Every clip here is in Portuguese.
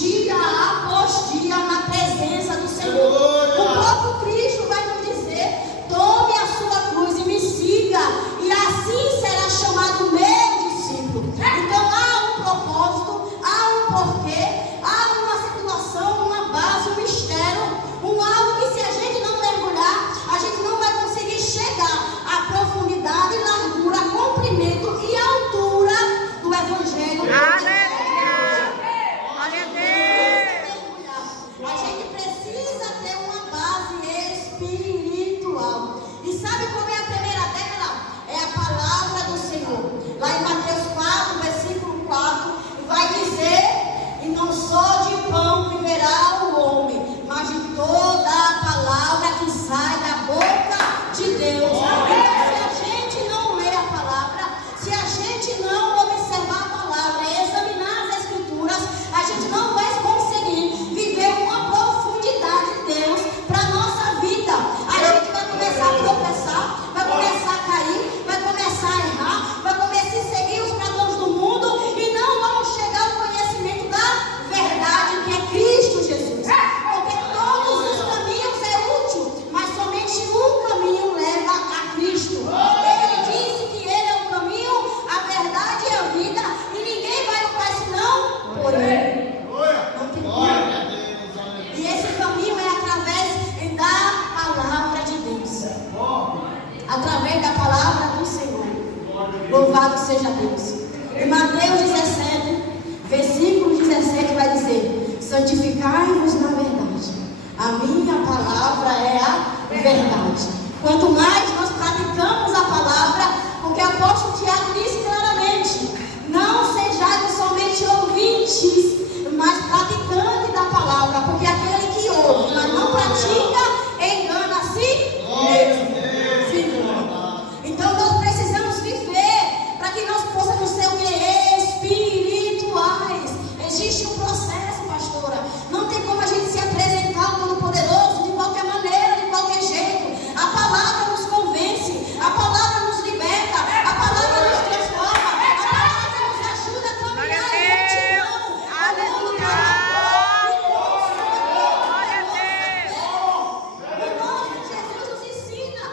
dia após dia na presença do Senhor. O próprio Cristo vai nos dizer: tome a sua cruz e me siga, e assim será chamado meu discípulo. Então há um propósito, há um porquê, há uma situação, uma base, um mistério, algo que se a gente não mergulhar, a gente não vai conseguir chegar à profundidade, largura, comprimento e altura do Evangelho. A gente precisa ter uma base espiritual. E sabe qual é a primeira dela? É a palavra do Senhor. Lá em Mateus 4, versículo 4, vai dizer: e não só de pão viverá o homem, mas de toda a palavra que sai da boca de Deus. Então, se a gente não ler a palavra, se a gente não observar a palavra e examinar as Escrituras, a gente não vai conseguir viver uma profundidade de Deus para a nossa vida. A gente vai começar a tropeçar, vai começar a cair, vai começar a errar, vai começar a seguir os padrões do mundo e não vamos chegar ao conhecimento da verdade, que é Cristo Jesus. Porque todos os caminhos é útil, mas somente um caminho leva a Cristo. Ele disse que Ele é o caminho, a verdade e a vida, e ninguém vai ao Pai senão por Ele. Não tem como. E esse caminho é através da palavra de Deus, através da palavra do Senhor. Louvado seja Deus. Em Mateus 17, versículo 17 vai dizer: santificai-vos na verdade, a minha palavra é a verdade. Quanto mais nós praticamos a palavra, porque o apóstolo Tiago disse claramente: não sejais somente ouvintes, mas praticantes da palavra, porque aquele que ouve, mas não pratica, engana-se mesmo. Então nós precisamos viver para que nós possamos ser o que? Espirituais. Existe um processo, pastora. Não tem como a gente se apresentar ao Todo-Poderoso de qualquer maneira, de qualquer jeito. A palavra nos convence, a palavra nos liberta, a palavra nos transforma, a palavra nos ajuda a caminhar em retidão. O nome de Jesus nos ensina,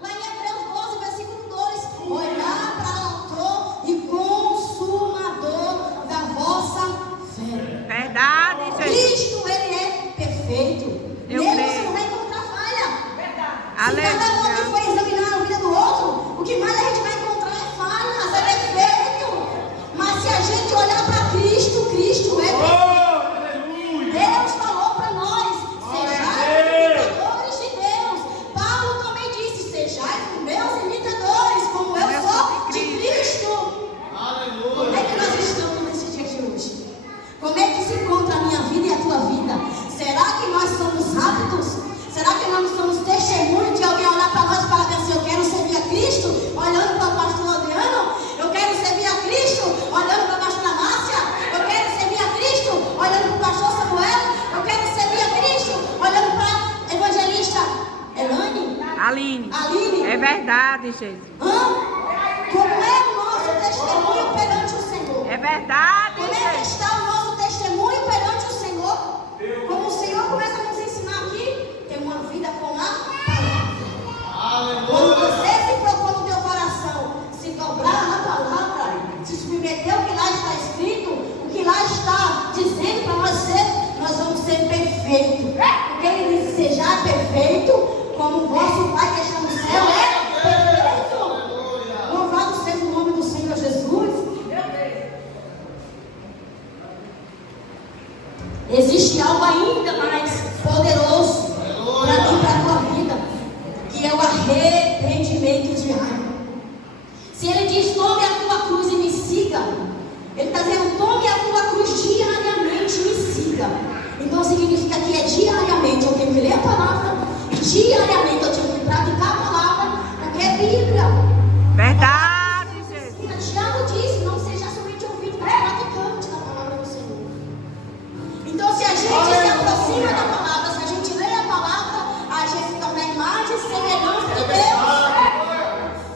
lá em Hebreus 12, versículo 2, olhar para o autor e consumador da vossa fé. Verdade, gente. Cristo, Ele é perfeito. Eu Nele creio. você não vai encontrar falha. Se Aleluia. cada um aqui for examinar a vida do outro, o que mais a gente vai encontrar é falhas, é defeito. Mas se a gente olhar para Cristo, Cristo é perfeito. Deus falou para nós: sejais imitadores de Deus. Paulo também disse: sejais meus imitadores, como eu sou de Cristo. Como é que nós estamos nesses dias de hoje? Como é que se encontra a minha vida e a tua vida? Será que nós somos rápidos? Será que nós somos testemunhos de alguém olhar para nós e falar assim: eu quero servir a Cristo? Olhando para o pastor Adriano? Eu quero servir a Cristo? Olhando para a pastora Márcia? Eu quero servir a Cristo? Olhando para o pastor Samuel? Eu quero servir a Cristo? Olhando para a evangelista Aline? É verdade, gente. Como é o nosso testemunho perante o Senhor? É verdade, Como é que gente. está o nosso testemunho perante o Senhor? Como o Senhor começa a nos ensinar aqui, ter uma vida com a palavra. Quando você se propõe no teu coração se dobrar na palavra, se submeter ao que lá está escrito, o que lá está dizendo para nós ser, nós vamos ser perfeitos. Porque Ele diz: seja perfeito, como o vosso Pai que está no céu é perfeito. Louvado seja o nome do Senhor Jesus. Existe algo ainda mais poderoso para mim, para a tua vida, que é o arrependimento diário. Se Ele diz: tome a tua cruz e me siga, Ele está dizendo: tome a tua cruz diariamente e me siga. Então significa que é diariamente eu tenho que ler a palavra, e diariamente eu tenho que praticar a palavra, porque é Bíblia. Verdade, gente. Tiago disse: não seja somente ouvinte, mas praticante da palavra do Senhor. Então, se a gente se aproxima da palavra, se a gente lê a palavra, a gente se torna a imagem e semelhança de Deus.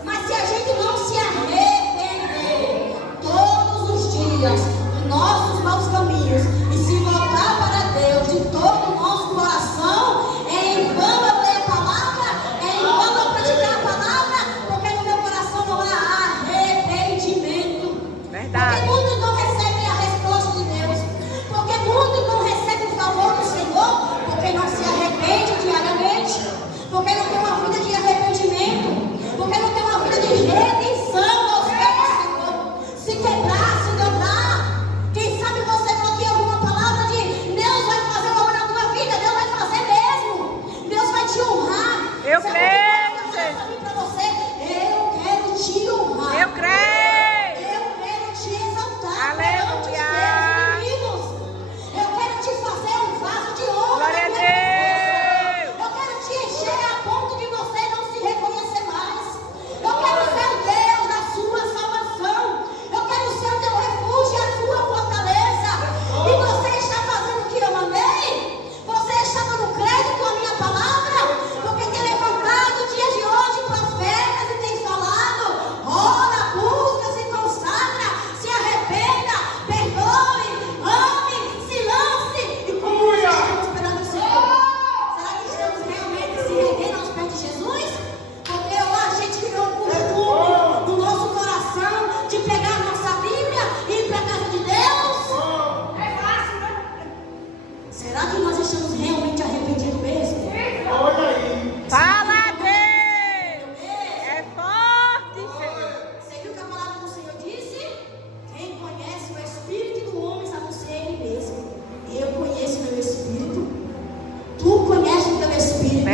Mas se a gente não se arrepender todos os dias do nosso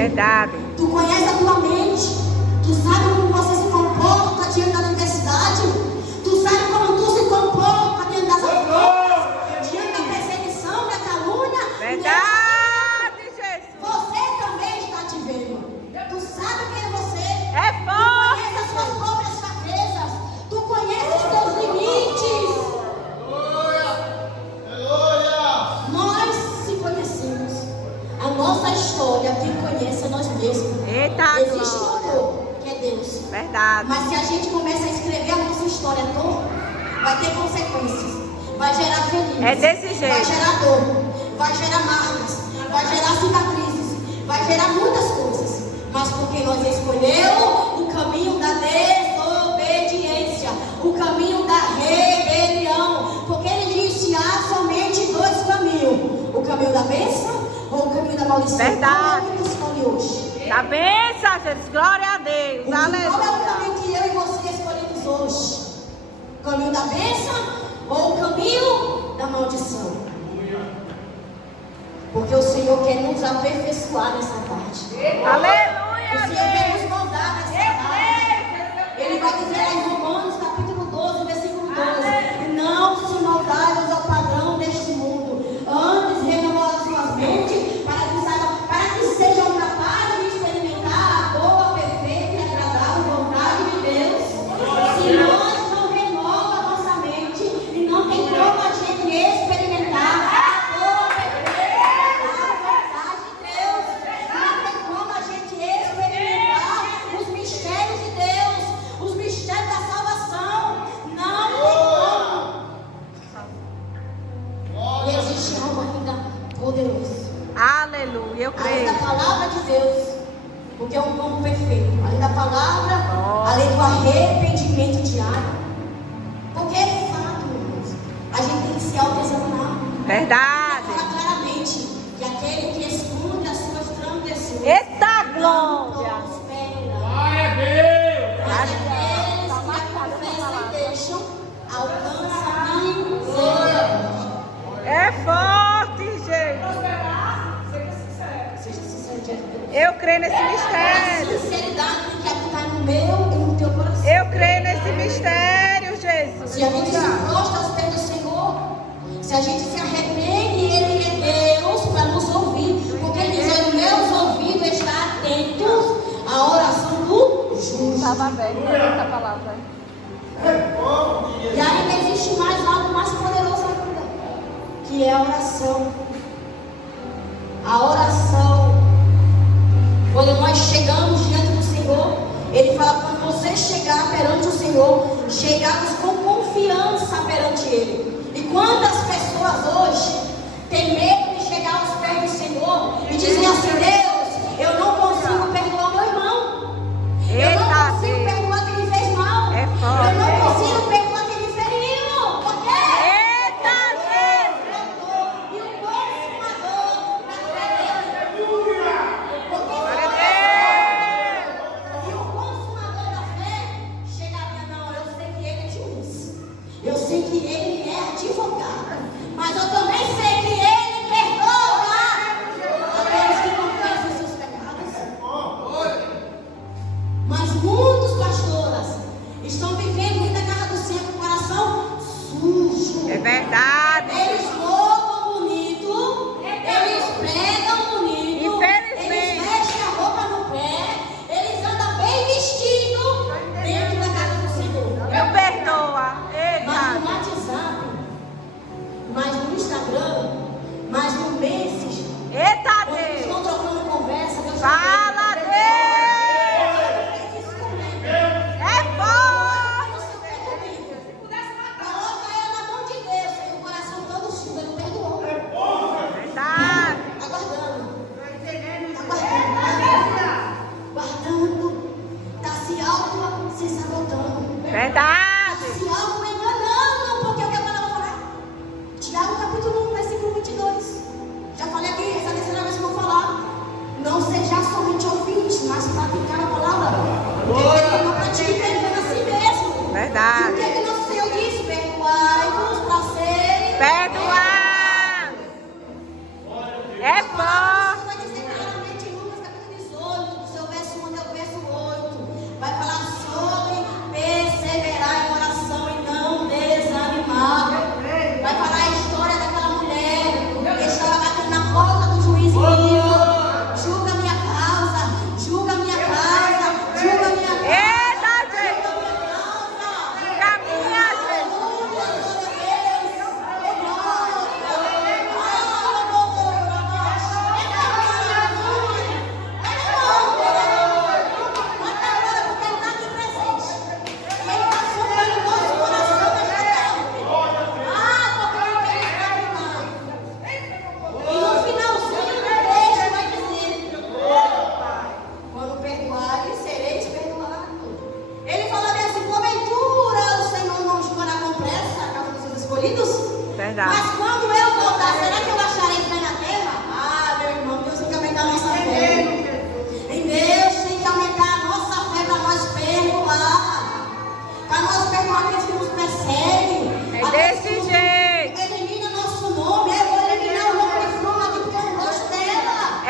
Verdade. Tu conhece a tua mente. Tu sabe como você se comporta diante da adversidade. Tu sabe como tu se comporta diante das afrontas, diante da perseguição, da calúnia. Verdade, Jesus. Você também está te vendo. Tu sabe quem é você. É Tu forte. conhece as suas próprias fraquezas. Tu conhece os teus limites. Nós se conhecemos. A nossa história, quem conhece é nós mesmos. Eita, Existe um glória. autor, que é Deus. Verdade. Mas se a gente começa a escrever a nossa história toda, vai ter consequências. Vai gerar feridas. É desse jeito. Vai gerar dor. Vai gerar marcas. Vai gerar cicatrizes. Vai gerar muitas coisas. Mas porque nós escolhemos o caminho da desobediência, o caminho da rebelião. Porque ele disse: há somente dois caminhos: o caminho da bênção ou o caminho da maldição. Verdade. Qual é o que escolhe hoje? Da bênção, Jesus. Glória a Deus. Qual é o Aleluia. caminho que eu e você escolhemos hoje? O caminho da bênção ou o caminho da maldição? Porque o Senhor quer nos aperfeiçoar nessa parte. Aleluia. O Senhor quer nos moldar nessa parte. Ele vai dizer lá em Romanos capítulo 12, versículo 12: não se moldai ao padrão deste mundo, antes renovar as suas mentes, para que sejam capazes de experimentar a boa, perfeita e agradável vontade de Deus. Se nós não renovamos a nossa mente e não tem como a gente experimentar a boa, perfeita e agradável vontade de Deus, não tem como a gente experimentar os mistérios de Deus, os mistérios da salvação. Não tem como. E existe algo ainda poderoso. Aleluia. Eu Além da creio. palavra de Deus, porque é um povo perfeito. Além da palavra, além do arrependimento diário. Porque é fato, irmãos, a gente tem que se autoexaminar. Verdade. Fala claramente que aquele que esconde as suas transgressões Eita, não glória. prospera. Glória a Deus! Mas aqueles que a confessam e deixam, alcançam misericórdia. É forte, Jesus. Seja sincero diante de Deus. Eu creio nesse A mistério. sinceridade tem que habitar no meu e no teu coração. Eu creio nesse mistério, Jesus. Se a gente se prostra aos pés do Senhor, se a gente se arrepende, Ele é Deus para nos ouvir. Porque Ele diz: os meus ouvidos estão atentos à oração do justo. Estava velho, essa palavra. E ainda existe mais algo mais poderoso ainda, que é a oração. A oração. Quando nós chegamos diante do Senhor, Ele fala: quando você chegar perante o Senhor, chegamos com confiança perante Ele. E quantas pessoas hoje têm medo de chegar aos pés do Senhor e dizem assim: Deus, eu não consigo perdoar meu irmão. Eu não Eita, consigo Deus. perdoar quem me fez mal. É Eu forte. não consigo perdoar quem me feriu. Por quê? Eita, Jesus. E o consumador da fé dele. Porque Glória a Deus. e o consumador da fé chegaria: não, eu sei que ele é juiz. Eu sei que ele é advogado. Mas eu também sei que ele perdoa aqueles que confessam os seus pecados. Mas muitos pastoras estão vivendo dentro da casa do Senhor com o coração sujo. É verdade. Eles louvam bonito, eles pregam bonito, Infelizmente. eles vestem a roupa no pé, eles andam bem vestidos dentro da casa do Senhor. Não perdoa. Mas no Eita. WhatsApp, mas no Instagram, mas no Messenger, Eita, quando eles Deus. estão trocando conversa, Deus Fala, Deus. fez isso comigo. É forte. Você quer comigo? Coloca ela na mão de Deus, tem o coração todo sujo, ele não perdoou. Verdade. Aguardando. Guardando. Está se sabotando. Verdade. Se auto-enganando, porque o que a palavra fala? Tiago capítulo 1, versículo 22. Já falei aqui, essa é a terceira vez que eu vou falar. Não seja somente ouvinte, mas praticar a palavra. Porque ele não pratica engana a si mesmo. O Verdade. que é que nosso Senhor disse? Perdoai-vos para serem Perdoar. É forte. Vai dizer claramente em Lucas capítulo 18.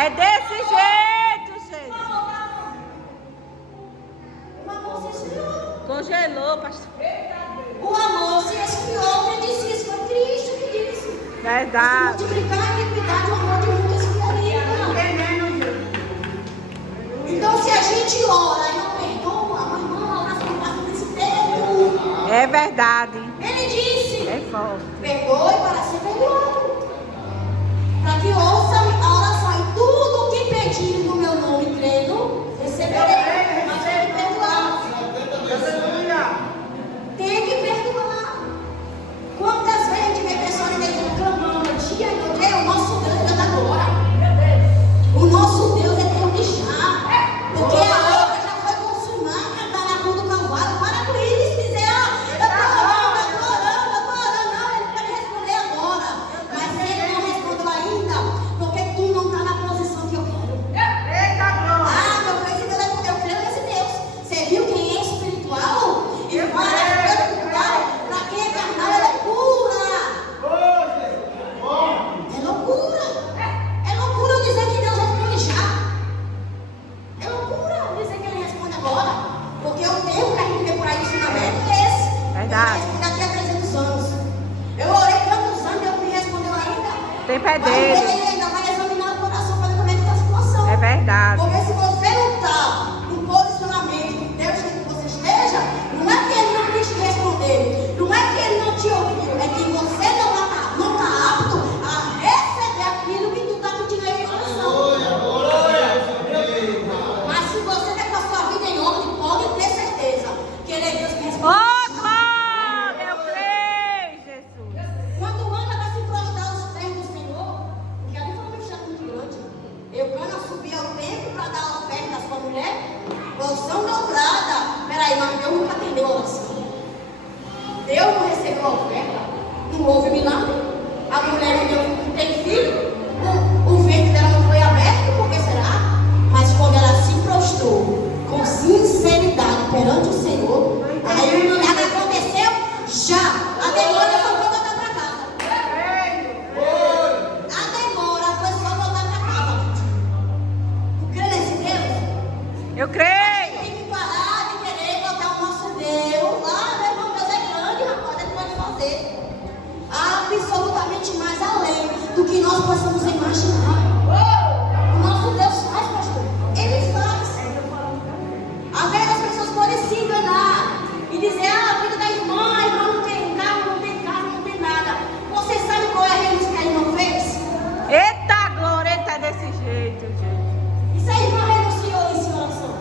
É desse jeito, Jesus. O amor se esfriou. Congelou, pastor. O amor se esfriou. Quem disse isso? Foi Cristo que disse. Verdade. Se multiplicar a iniquidade, o amor de muitos esfriaria. Então, se a gente ora e não perdoa, a irmã ora sem passar desse tempo. É verdade. Ele disse: É forte. perdoe para ser perdoado. Para que ouçam a oração e tudo o que pedirem no meu nome, crendo, receberei. Mas tem que perdoar. Tem que perdoar. Quantas vezes a gente vê pessoas na igreja clamando dia e noite? É o nosso Deus é da glória. O nosso Deus é Deus de chá. Porque a obra já foi consumada, está na cruz do Calvário. Para com isso, dizer, eu estou orando. Não, ele pode responder agora. Mas se ele não respondeu ainda, porque tu não está na posição que eu quero. Eu creio nesse Deus. Você viu quem é espiritual? E para espiritual, para quem é carnal, é loucura. É loucura. É loucura eu dizer que Deus responde já. É loucura dizer que ele responde agora. Porque o tempo que a gente vê por aí de ensinamento é esse. Verdade. Ele vai responder daqui a 300 anos. Eu orei tantos anos e Deus me respondeu ainda. Tempo é Mas dele. ele ainda vai examinar o coração para ver como é que está a situação. É verdade. Porque se você não está no posicionamento que Deus quer que você esteja, não é que ele não quis te responder, não é que ele não te ouviu, é que você não está apto a receber aquilo que tu está pedindo aí em oração. Mas se você está com a sua vida em ordem, pode ter certeza que ele é Deus que responde. Oh, glória, eu creio, Jesus. Quando Ana vai se prostrar aos pés do Senhor, porque ali foi uma mexida muito grande. Eucana subia ao templo para dar a oferta à sua mulher, porção dobrada. Peraí, mas Deus nunca atendeu a oração. Deus não recebeu a oferta. Não houve milagre. A mulher não tem filho. O ventre dela não foi aberto, por que será? Mas quando ela se prostrou com sinceridade perante o Senhor, aí o milagre aconteceu já. A demora foi só voltar para casa. A demora foi só voltar para casa. Tu crê nesse Deus? Eu creio. Tem que parar de querer botar o nosso Deus lá, meu irmão, Deus é grande, rapaz, ele pode fazer absolutamente mais além do que nós possamos imaginar. O nosso Deus faz, pastor. Ele faz. Às vezes as pessoas podem se enganar e dizer, a vida da irmã, a irmã não tem carro, não tem casa, não tem nada. Você sabe qual é a renúncia que a irmã fez? Eita, glória, ele tá desse jeito, gente. E se a irmã renunciou em oração?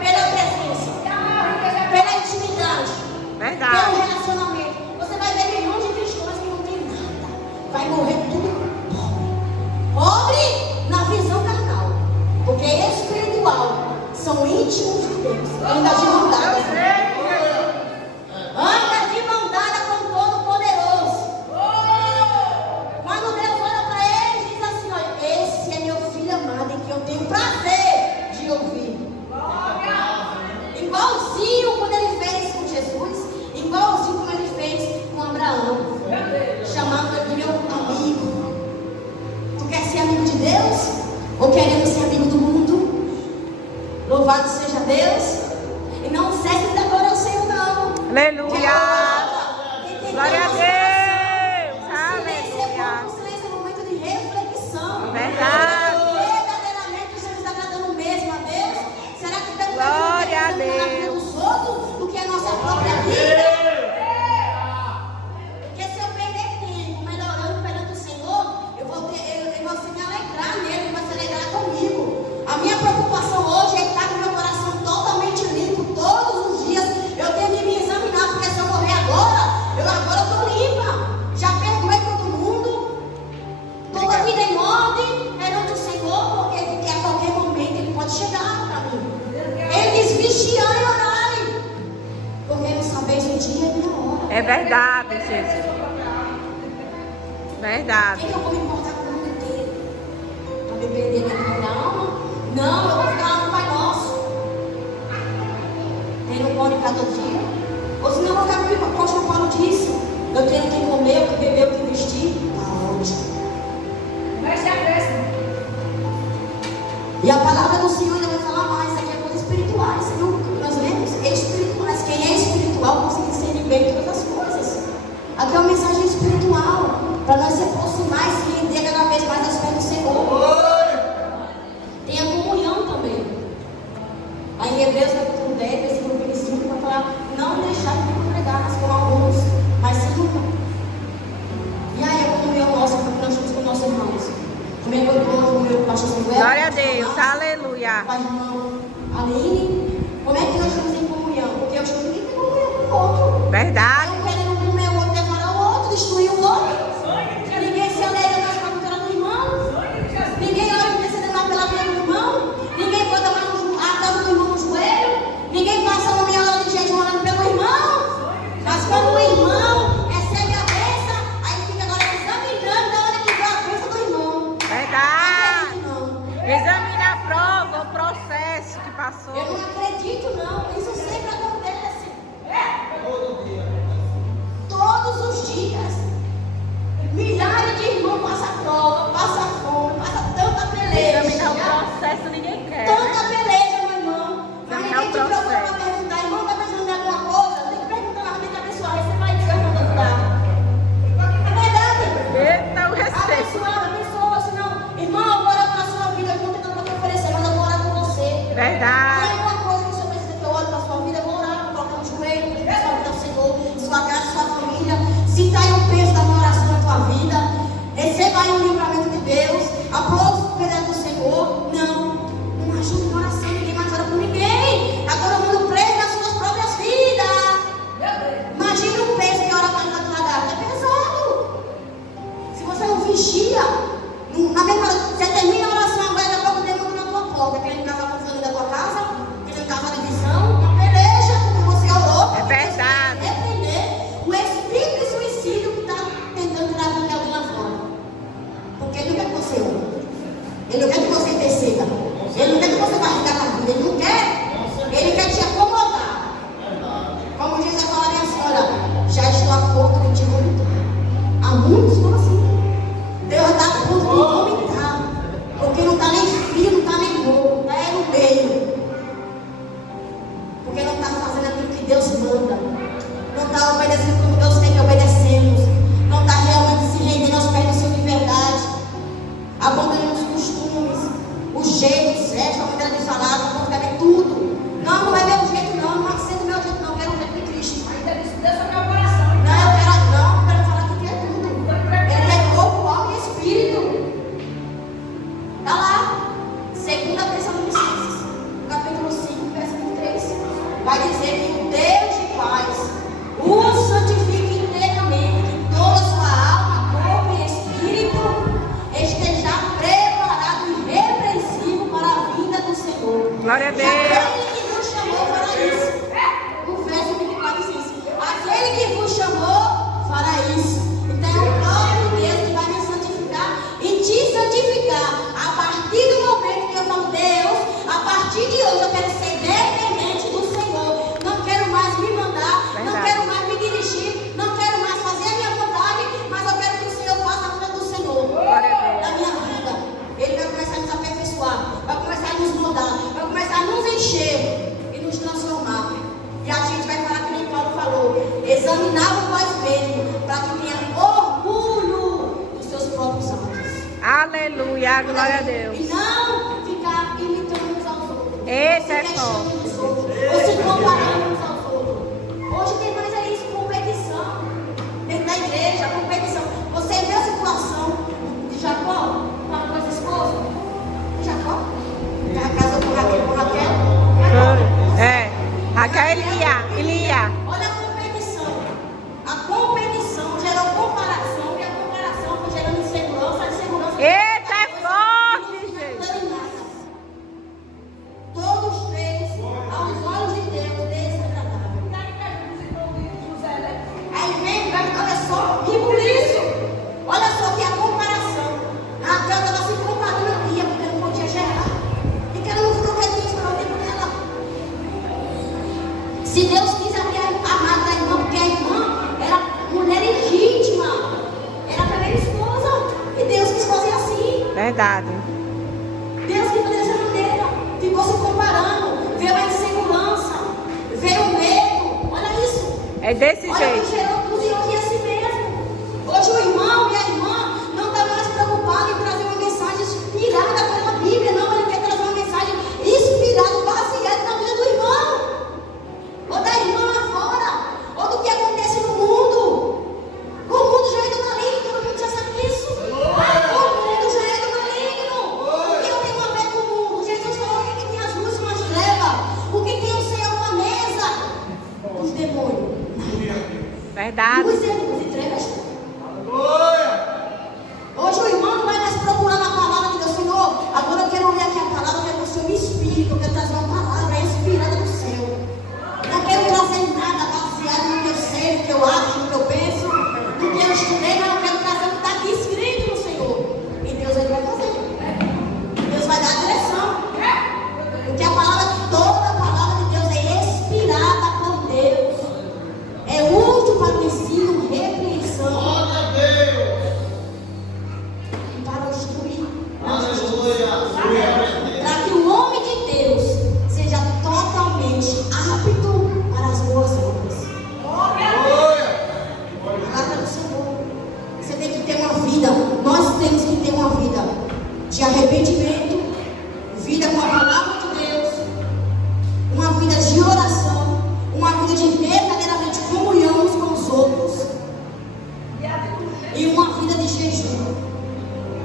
Pela presença, pela intimidade, pelo Verdade. relacionamento. Você vai ver milhões de cristãos que não tem nada. Vai morrer tudo pobre na visão carnal. Porque espiritual são íntimos de Deus. Anda de mão dada. Anda de mão dada com o Todo-Poderoso. Quando Deus olha para ele e diz assim, olha, esse é meu filho amado em que eu tenho prazer de ouvir. Igualzinho quando ele fez com Jesus, igualzinho como ele fez com Abraão, chamando ele de meu amigo. Tu quer ser amigo de Deus? Ou queremos ser amigo do mundo? Louvado seja Deus. E não cesse de adorar o Senhor, não. Aleluia. Glória a Deus. Aleluia. O silêncio é um momento de reflexão. Verdade. Verdadeiramente estamos agradando mesmo a Deus? Será que estamos Glória a na vida Deus. dos outros do que a nossa própria vida? Porque se eu perder tempo melhorando perante o Senhor, eu vou se me alegrar nele, ele vai se alegrar comigo. A minha preocupação hoje é estar com meu coração totalmente limpo todos os dias. Eu tenho que me examinar, porque se eu morrer agora eu estou limpa. Já perdoei todo mundo. Estou com a vida em ordem perante o Senhor, porque a qualquer momento ele pode chegar para mim. Ele diz, vigiai e orai, porque não sabeis o dia e a hora. É verdade, Jesus. Por Verdade. que eu vou me importar com o mundo inteiro? Para depender da minha alma? Não, eu vou ficar lá no Pai Nosso. Tendo um pão de cada dia. Ou senão eu vou ficar comigo, o apóstolo Paulo disse. Eu tenho que comer, o que beber, o que vestir. Está ótimo. Vai ser a festa. E a palavra do Senhor ainda vai falar mais, aqui é coisas espirituais, viu? Nós vemos espirituais. Quem é espiritual consegue discernir bem todas as coisas. Aqui é uma mensagem espiritual, para nós se aproximar e se render cada vez mais aos pés do Senhor. Tem a comunhão também. Aí em Hebreus capítulo 10, versículo 25, vai falar, não deixar de congregar como alguns, mas se nunca. E aí a comunhão nossa, que nós temos com nossos irmãos. Como é que eu estou com o meu pastor Samuel? Glória a Deus, aleluia. Com a irmã Aline. Como é que nós estamos em comunhão? Porque eu estou em comunhão com o outro. Verdade. Eu querendo comer o outro, levar o outro, destruir o outro. Ninguém se alegra mais com a vitória do irmão. Ninguém ora intercedendo mais pela vida do irmão. Ninguém bota mais a casa do irmão no joelho. Ninguém passa uma meia hora de jejum orando pelo irmão. Mas quando o irmão recebe a bênção, aí fica agora examinando da onde que veio a bênção do irmão. Verdade. Não. Examina a prova, o processo que passou. Eu não acredito, não. Isso sempre acontece. Todos os dias. Milhares de irmãos passam prova, passam fome, passam tanta peleja. Examinar o processo ninguém quer. Tanta Né? peleja, meu irmão. Mas Examinar ninguém o te procura processo. para perguntar, irmão, está precisando de alguma coisa? Tem que perguntar na mente abençoada. Aí você vai dizer onde ajudar. É verdade. Eita, o respeito. Abençoada, abençoa, senão, irmão, eu vou orar pela sua vida, eu vou tentando te oferecer, mas eu vou orar por você. Verdade. Tem alguma coisa que o Senhor precisa que eu ore para a sua vida, eu vou orar, vou colocar no joelho, vou pedir sua vida ao Senhor, sua casa, sua família. Se está aí o peso da minha oração na tua vida, receba aí o livramento de Deus, a prosperidade do Senhor. Não ajuda em oração, ninguém mais ora por ninguém. Está todo mundo preso nas suas próprias vidas. Imagina o peso que ora para a tua garra, é pesado. Se você não vigia, na mesma hora, você termina a oração, agora daqui a pouco tem mundo na tua porta, querendo casar com o filho da tua casa, querendo casar de visão, uma peleja, porque você orou. É verdade. Repreender o espírito de suicídio que está tentando tirar a vida de alguém lá fora. Porque ele não quer que você ore. Ele não quer que você interceda. Ele não quer que você vá arriscar na vida. Ele não quer. Ele quer te acomodar. Como diz a palavra assim, olha, já estou a ponto de te vomitar. Há muitos como assim. Deus está a ponto de vomitar. Porque não está nem frio, não está nem bom. Está no meio. Porque não está fazendo aquilo que Deus manda. Não está obedecendo como Deus tem que obedecermos. Não está realmente se rendendo aos pés do Senhor de verdade. Abandonando os costumes, o jeito certo, a maneira de falar, o comportamento, tudo. Não é meu jeito, não vai ser do meu jeito, não. Eu quero o jeito de Cristo. Ainda disse, Deus é meu coração. Não quero falar que quer tudo. Ele quer corpo, alma e espírito. Está lá. Segunda Tessalonicenses, capítulo 5, versículo 3. Vai dizer que o Deus de paz o santifique inteiramente, que toda a sua alma, corpo e espírito esteja preparado e repreensivo para a vinda do Senhor. Glória a E Deus. aquele que vos chamou fará isso. O verso 24 diz isso. Aquele que vos chamou fará isso. Então é o próprio Deus que vai me santificar e te santificar. A partir do momento que eu falo, Deus, a partir de hoje eu quero ser dependente do Senhor. Não quero mais me mandar, não Verdade. quero mais me dirigir, não quero mais fazer a minha vontade, mas eu quero que o Senhor faça a vontade do Senhor Glória a Deus. da minha vida. Ele vai começar a nos aperfeiçoar, vai começar a nos mudar, vai começar a nos encher e nos transformar. E a gente vai falar que nem Paulo falou, examinar vós mesmo, para que tenha orgulho dos seus próprios atos. Aleluia, glória a Deus. E não ficar imitando uns aos outros. Eita, se é queixando forte. dos outros, ou se comparando uns aos outros. Hoje tem mais é isso, competição. Dentro da igreja, competição. Você vê a situação de Jacó com a esposa? Jacó? Casou com Raquel? É. Raquel e Lia. Olha a competição. A competição gerou comparação e a comparação foi gerando insegurança. Eita, é forte, Não gente. dando nada. Todos três, aos olhos de Deus, desagradável. Aí vem, olha só, que buliço. Olha só que a comparação. Raquel estava se comparando a Lia porque não podia gerar. E que ela não ficou quietinha para o tempo dela. Se Deus quis amar da irmã, porque a irmã era mulher legítima, era a primeira esposa, e Deus quis fazer assim. Verdade. Deus quis fazer dessa maneira. ficou se comparando, veio a insegurança, veio o medo. Olha isso. É desse Olha jeito. que gerou cozinhou aqui a si mesmo. Hoje o irmão e a irmã não está mais preocupado em trazer uma mensagem inspirada pela Bíblia, não. Ele quer trazer uma mensagem inspirada, baseada na vida do irmão, ou da irmã lá fora, ou do que acontece no mundo. O mundo já é do maligno, todo mundo já sabe disso. O mundo já é do maligno. O que eu tenho a ver com o mundo? Jesus falou que tem as luzes com as trevas. O que tem o Senhor com a mesa? Os demônios. Verdade. Luz e trevas. Hoje o irmão não vai mais procurando a palavra de Deus. Senhor, agora eu quero ler aqui a palavra, eu quero que o Senhor me inspire, eu quero trazer uma palavra inspirada do céu. Não quero trazer nada baseado no que eu sei, no que eu acho, no que eu penso, no que eu estudei, mas eu quero trazer o que está aqui escrito no Senhor. E Deus ele vai fazer. Deus vai dar a direção. Porque a palavra, toda a palavra de Deus é inspirada por Deus. É útil para o ensino, repreensão. E para instruir. Para que o homem de Deus seja totalmente apto para as boas obras. Palavra do Senhor. Você tem que ter uma vida. Nós temos que ter uma vida de arrependimento, vida com a palavra de Deus, uma vida de oração, uma vida de verdadeiramente comunhão uns com os outros e uma vida de jejum.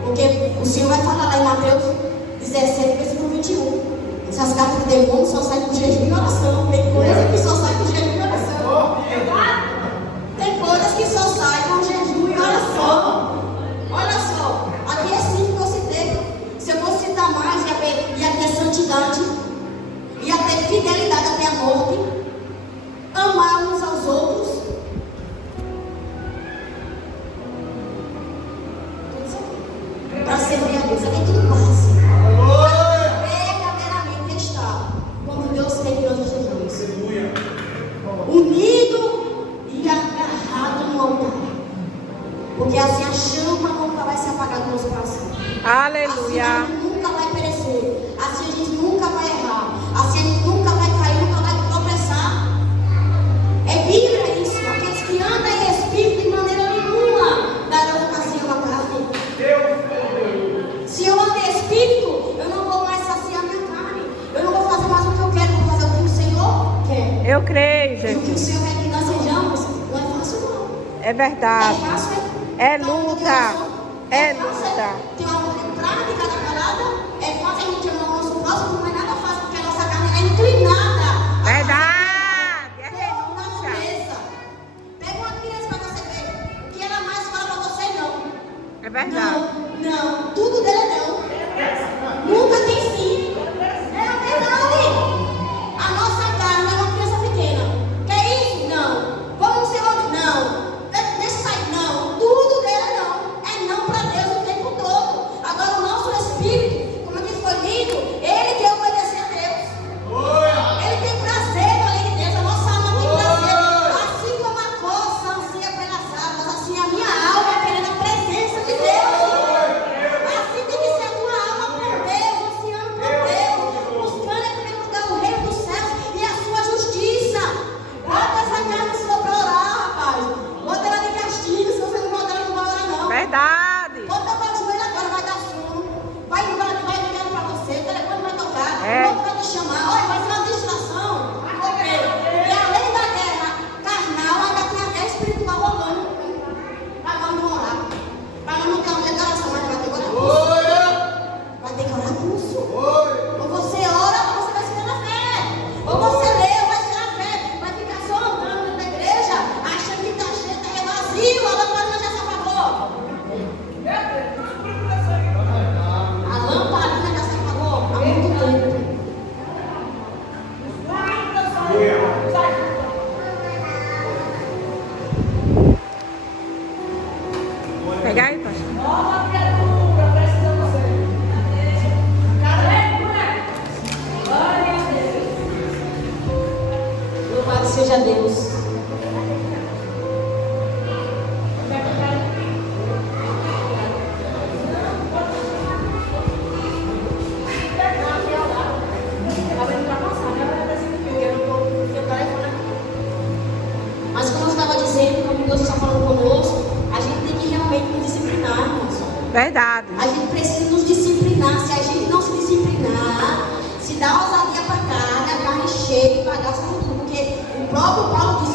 Porque o Senhor vai falar lá em Mateus 17, versículo 21. Essas cartas de demônio só saem com jejum e oração. Tem coisas que só saem com jejum e oração. Tem coisas que só saem com jejum e oração. Olha só, aqui é 5 que eu citei. Se eu fosse citar mais, ia ter santidade, ia ter fidelidade até a morte, amar uns aos outros. Tudo isso aqui. Para servir a Deus. Aqui é tudo base. Verdadeiramente está como Deus quer que nós estejamos. Unido e agarrado no altar. Porque assim a chama nunca vai se apagar do nosso coração. Aleluia. Assim a gente nunca vai perecer. Assim a gente nunca vai errar. Assim a gente nunca vai cair, nunca vai tropeçar. É Bíblia isso. Aqueles que andam em espírito de maneira nenhuma darão ocasião à carne. Se eu ando em espírito, eu não vou mais saciar minha carne. Eu não vou fazer mais o que eu quero, vou fazer o que o Senhor quer. Eu creio, E o que o Jesus. Senhor quer que nós sejamos, não é fácil não. É É verdade. fácil, É luta. É fácil luta. ter uma prática da palavra. É fácil a gente amar o nosso próximo, não é nada fácil, porque a nossa carne é inclinada. Verdade. É Na renúncia. dureza. Pega uma criança para você ver. O que ela mais fala para você, não. É verdade. Não. Tudo dela é não. Nunca tem sim. É a verdade. A nossa carne é uma criança pequena. Quer isso? Não. Vamos ser onde? Não. Deixa sair? Não. Tudo dela é não. É não para Deus o tempo todo. Agora o nosso espírito, como é que foi lido? dá ousadia para a carne cheia e bagaça com tudo. Porque o próprio Paulo diz